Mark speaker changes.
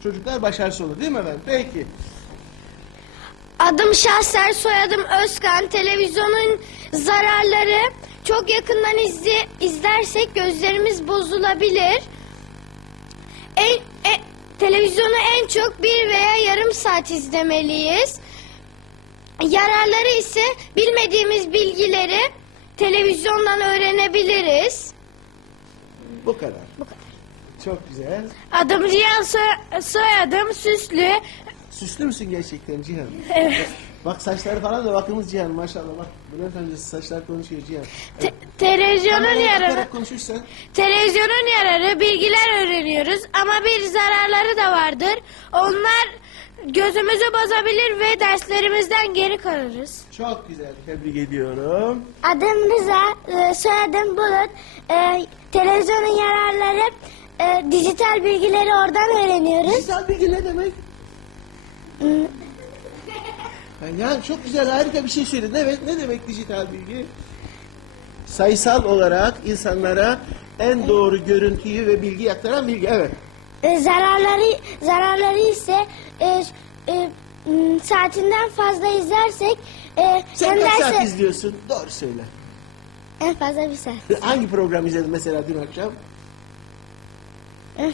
Speaker 1: çocuklar başarısız olur değil mi efendim? Peki.
Speaker 2: Adım Şahser, soyadım Özkan. Televizyonun zararları, çok yakından izlersek gözlerimiz bozulabilir. Televizyonu en çok 1 veya yarım saat izlemeliyiz. Yararları ise bilmediğimiz bilgileri televizyondan öğrenebiliriz.
Speaker 1: Bu kadar.
Speaker 2: Bu kadar.
Speaker 1: Çok güzel.
Speaker 2: Adım Cihan, soyadım Süslü.
Speaker 1: Süslü müsün gerçekten Cihan?
Speaker 2: Evet.
Speaker 1: Bak saçları falan da bakımız Cihan maşallah bak. Bülent amcası saçlar konuşuyor Cihan. Evet.
Speaker 2: Televizyonun
Speaker 1: Kameraya
Speaker 2: yararı,
Speaker 1: bakarak konuşursan.
Speaker 2: televizyonun yararı, bilgiler öğreniyoruz ama bir zararları da vardır. Onlar gözümüzü bozabilir ve derslerimizden geri kalırız.
Speaker 1: Çok güzel. Tebrik ediyorum.
Speaker 2: Adım Rıza, soyadım Bulut. Televizyonun yararları, dijital bilgileri oradan öğreniyoruz.
Speaker 1: Dijital bilgi ne demek? Yani çok güzel, harika bir şey söyledin. Evet, ne demek dijital bilgi? Sayısal olarak insanlara en doğru görüntüyü ve bilgi aktaran bilgi. Evet.
Speaker 2: Zararları ise saatinden fazla izlersek
Speaker 1: Sen kaç saat izliyorsun? Doğru söyle.
Speaker 2: en fazla bir saat.
Speaker 1: Hangi program izledin mesela dün akşam?